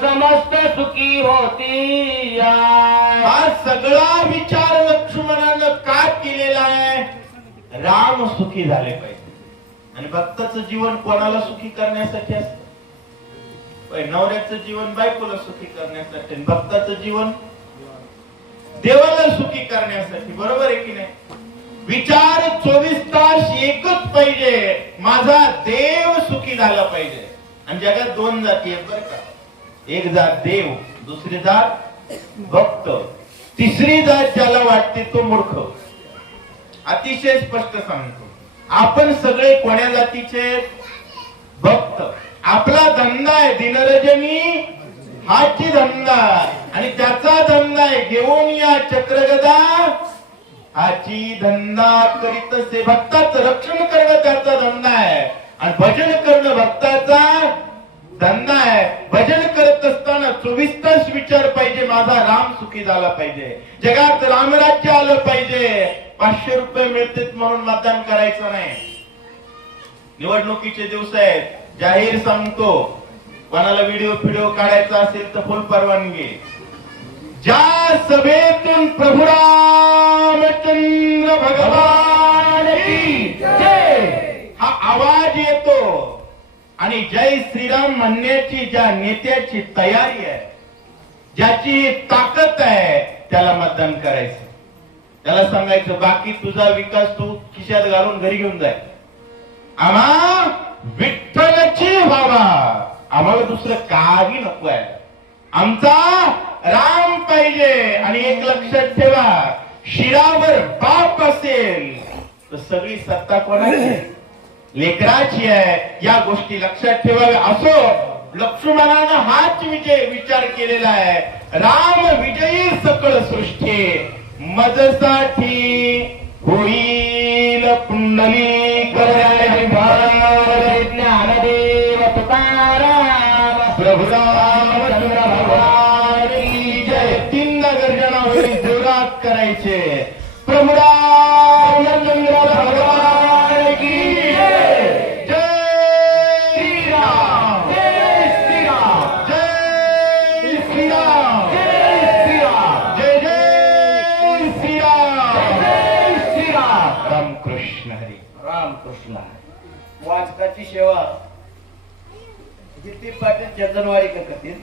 समस्त सुखी होती. हा सगळा विचार लक्ष्मणानं का केलेला आहे? राम सुखी झाले पाहिजे. आणि भक्ताचं जीवन कोणाला सुखी करण्यासाठी असतं? नवऱ्याचं जीवन बायकोला सुखी करण्यासाठी, भक्ताचं जीवन देवाला सुखी करण्यासाठी. बरोबर आहे की नाही? विचार 24 तास एकच पाहिजे, माझा देव सुखी झाला पाहिजे. आणि जगात दोन जाती आहेत बरं का. एक जात देव, दुसरी जात भक्त, तिसरी जात ज्याला वाटते तो मूर्ख. अतिशय स्पष्ट सांगतो, आपण सगळे कोण्या जातीचे? भक्त. आपला धंदा आहे दिनरजनी हाची धंदा, आणि त्याचा धंदा आहे घेऊन या चक्रगदा हाची धंदा करीत असे. भक्ताचं रक्षण करणं त्याचा धंदा आहे, आणि भजन करणं भक्ताचा धंदा आहे. भजन करत असताना 24 तास विचार पाहिजे, माझा राम सुखी झाला पाहिजे, जगात रामराज्य आलं पाहिजे. 500 रुपये मिळतात म्हणून मतदान करायचं नाही. निवडणुकीचे दिवस आहेत, जाहीर सांगतो, कोणाला व्हिडिओ काढायचा असेल तर फुल परवानगी. ज्या सभेतून प्रभू रामचंद्र भगवान की जय हा आवाज येतो आणि जय श्रीराम म्हणण्याची ज्या नेत्याची तयारी आहे, ज्याची ताकद आहे, त्याला मतदान करायचं. त्याला सांगायचं बाकी तुझा विकास तू खिशात घालून घरी घेऊन जाय, आम्हा विठ्ठलाची व्हावा, आम्हाला दुसरं काही नको आहे, आमचा राम पाहिजे. आणि एक लक्षात ठेवा, शिरावर बाप असेल तर सगळी सत्ता कोणाची? लेकराची आहे. या गोष्टी लक्षात ठेवाव्या. असो लक्ष्मणानं हाच विचार केलेला आहे, राम विजयी सकळ सृष्टी, मजसाठी होईल पुंडलीक ज्ञानदेव तुकाराम प्रभु रामचंद्र भगवान की जय. 3 गर्जना होईल, जोरात करायचे. प्रभु रामचंद्र भगवान की जय. जय श्रीराम, जय श्रीराम, जय श्रीराम, जय श्रीराम, जय जय श्रीराम, जय श्रीराम. रामकृष्ण हरी. रामकृष्ण. वाचकाची सेवा किती पाटील चंदनवाडी करतील.